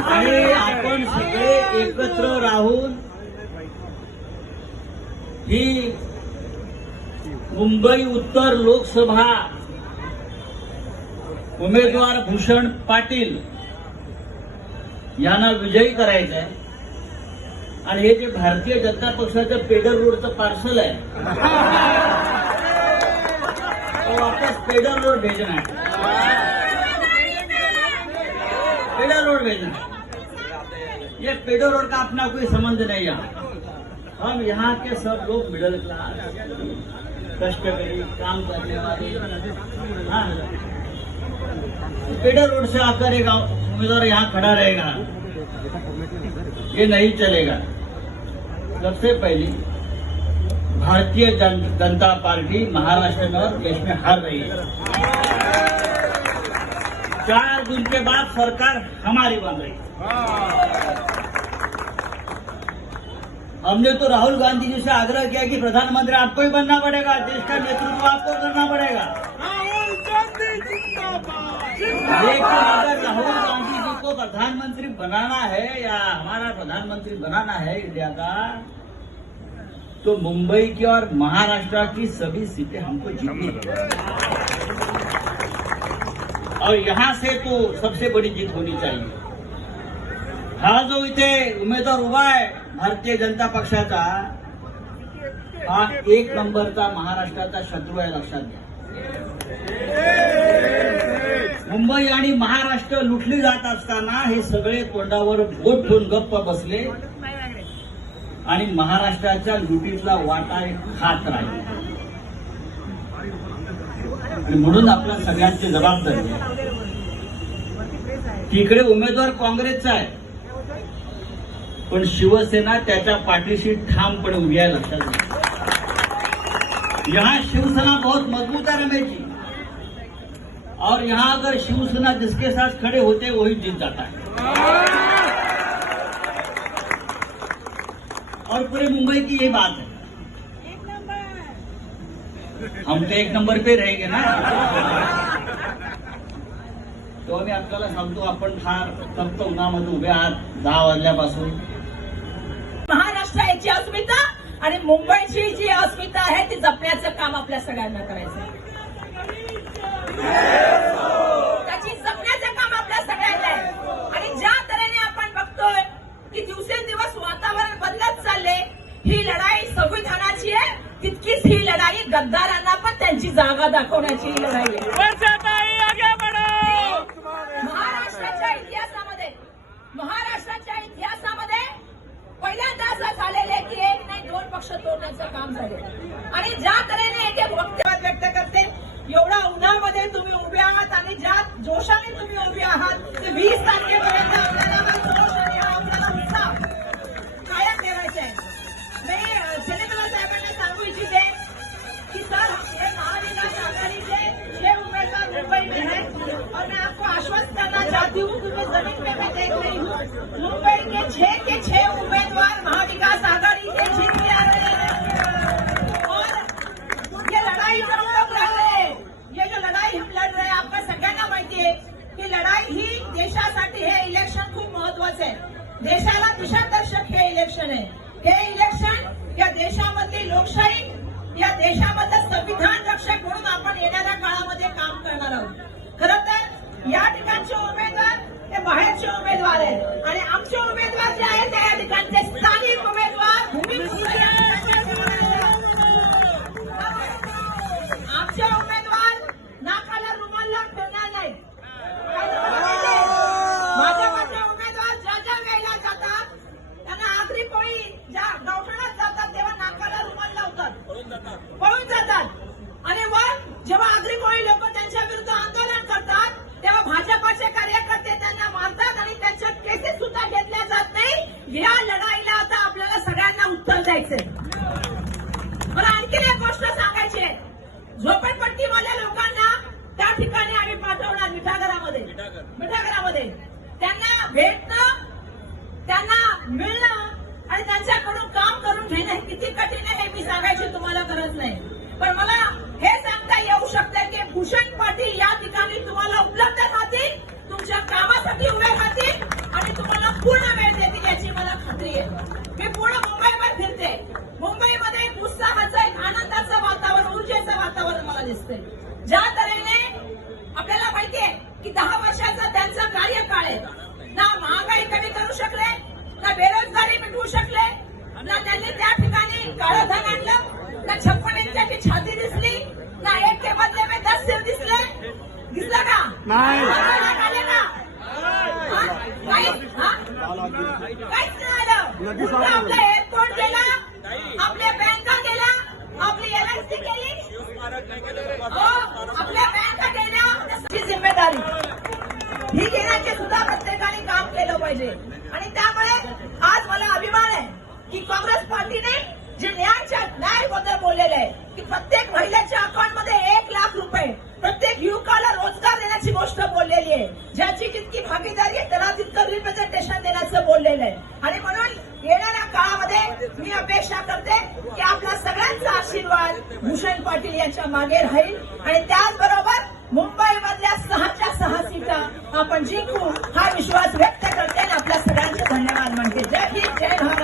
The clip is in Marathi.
आणि आपण सगळे एकत्र राहून ही मुंबई उत्तर लोकसभा उमेदवार भूषण पाटील यांना विजयी करायचं आहे आणि हे जे भारतीय जनता पक्षाचं पेडर रोडचं पार्सल आहे. तो वापस पेडर रोड भेजना. पेडर रोड भेजना. ये पेडर रोड का अपना कोई संबंध नहीं है। हम यहाँ के सब लोग मिडिल क्लास कष्टकरी काम करने वाले। हाँ पेडर रोड से आकर एक उम्मीदवार यहाँ खड़ा रहेगा। ये नहीं चलेगा। सबसे पहली भारतीय जन, जनता पार्टी महाराष्ट्र में और देश में हार रही है। चार दिन के बाद सरकार हमारी बन रही है। हमने तो राहुल गांधी जी से आग्रह किया कि प्रधानमंत्री आपको ही बनना पड़ेगा देश का नेतृत्व आपको करना पड़ेगा। लेकिन अगर राहुल गांधी जी को प्रधानमंत्री बनाना है या हमारा प्रधानमंत्री बनाना है इंडिया का तो मुंबई की और महाराष्ट्र की सभी सीटें हमको जीतनी और यहाँ से तो सबसे बड़ी जीत होनी चाहिए। हा जो इथे उमेदवार उभा आहे भारतीय जनता पक्षाचा हा एक नंबरचा महाराष्ट्राचा शत्रू आहे लक्षात घ्या. मुंबई आणि महाराष्ट्र लुटली जात असताना हे सगळे तोंडावर बोट ठेवून गप्प बसले. आणि महाराष्ट्राच्या लुटीतला वाटा एक खात राहील. आणि म्हणून आपल्या सगळ्यांची जबाबदारी तिकडे इकडे उमेदवार काँग्रेसचा आहे. पण शिवसेना त्याच्या पाठीशी ठामपणे उभी आहे लक्षात यहाँ शिवसेना बहुत मजबूत है रमेश जी और यहाँ अगर शिवसेना जिसके साथ खड़े होते वही जीत जाता है. और पूरे मुंबई की ये बात है। हम तो एक नंबर पे रहेंगे ना। तो आम्ही आपल्याला सांगतो आपण फार तप्त उन्हामध्ये उभे आहात दहा वाजल्यापासून. आणि मुंबईची जी अस्मिता आहे ती जपण्याचं काम आपल्या सगळ्यांना करायचं त्याची जपण्याचं काम आपल्या सगळ्यांना आहे. आणि ज्या तऱ्हेने आपण बघतोय की दिवसेंदिवस वातावरण बदलत चालले ही लढाई संविधानाची आहे. तितकीच ही लढाई गद्दारांना पण त्यांची जागा दाखवण्याची ही लढाई आहे महाराष्ट्राच्या इतिहासामध्ये महाराष्ट्राच्या इतिहासामध्ये पहिल्यांदा असं झालेलं आहे की एक नाही दोन पक्ष तोडण्याचं काम झालं आणि ज्या तऱ्हेने एक एक वक्तव्य व्यक्त करते एवढा उन्हामध्ये तुम्ही उभे आहात आणि ज्या जोशाने तुम्ही उभे आहात. ते वीस तारखेपर्यंत आपल्याला हा जोश आणि हा आपल्याला उत्साह कायम ठेवायचा आहे मी अ, सेनेटर साहेबांना सांगू इच्छिते कि सर ये महाविकास आघाड़ी से छह उम्मीदवार मुंबई में है और मैं आपको आश्वस्त करना चाहती हूँ कि मैं जमीन पे मैं देख रही हूँ मुंबई के छह के छह उम्मीदवार महाविकास आघाड़ी से जीत के आ रहे हैं और ये लड़ाई जो हम लोग लड़ रहे हैं ये जो लड़ाई हम लड़ रहे हैं आपका सगळ्यांना माहिती आहे की लढाई ही देशासाठी हे इलेक्शन खूप महत्वाचं आहे. देशाला दिशादर्शक हे इलेक्शन आहे. हे इलेक्शन या देशामधली लोकशाही या देशामधलं संविधान रक्षक म्हणून आपण येणाऱ्या काळामध्ये काम करणार आहोत खरं तर या ठिकाणचे उमेदवार हे बाहेरचे उमेदवार आहेत आणि आमचे उमेदवार जे आहेत ते या ठिकाणचे स्थानिक उमेदवार भूमिपुत्र आमचे उमेदवार नाकाला रुमाल लावून फिरणार नाही भाजपचे उमेदवार ज्या ज्या वेळेला जातात त्यांना आखरी पोळी ज्या गावठाणात जातात तेव्हा नाकाला रुमाल लावतात पळून जातात आणि मग जेव्हा आगरी कोळी लोक त्यांच्या विरुद्ध आंदोलन करतात तेव्हा भाजपचे कार्यकर्ते त्यांना मारतात आणि त्यांच्या केसेस सुद्धा घेतल्या जात नाही या लढाईला आता आपल्याला सगळ्यांना उत्तर द्यायचंय मला आणखीन एक गोष्ट सांगायची आहे. झोपडपट्टीवाल्या लोकांना त्या ठिकाणी आम्ही पाठवणार मिठागरामध्ये मिठागरामध्ये त्यांना भेटणं त्यांना मिळणं आणि त्यांच्याकडून काम करून घेणं हे किती कठीण आहे हे मी सांगायची तुम्हाला गरज नाही. पण मला असते. ज्या तऱ्हेने आपल्याला माहितीये की दहा वर्षाचा त्यांचा कार्यकाळ आहे. ना महागाई कमी करू शकले ना बेरोजगारी मिटवू शकले ना त्यांनी त्या ठिकाणी काळधन आणलं ना छप्पन इंचाची छाती दिसली ना एक के मधले में दस सिर दिसले. दिसलं का? काहीच? नाही आलं. आपलं एक गेला आपल्या बँका गेला आपली एलआयसी केली आपल्या बँका गेल्या त्याची जिम्मेदारी. ही घेण्याचे सुद्धा प्रत्येकाने काम केलं पाहिजे. आणि त्यामुळे आज मला अभिमान आहे की काँग्रेस पार्टीने जे न्यायच्या न्यायबद्दल बोललेलं आहे की प्रत्येक महिलेच्या अकाउंटमध्ये एक लाख रुपये प्रत्येक युवकाला रोजगार देण्याची गोष्ट बोललेली आहे ज्याची जितकी भागीदारी आहे त्याला तितकं रिप्रेझेंटेशन देण्याचं बोललेलं आहे. आणि म्हणून येणाऱ्या काळामध्ये मी अपेक्षा करते की आपला सगळ्यांचा आशीर्वाद भूषण पाटील यांच्या मागे राहील. आणि त्याचबरोबर मुंबईमधल्या सहाच्या सहा सीटा आपण जिंकू हा विश्वास व्यक्त करते आणि आपल्या सगळ्यांचे धन्यवाद म्हणते. जय हिंद जय भारत.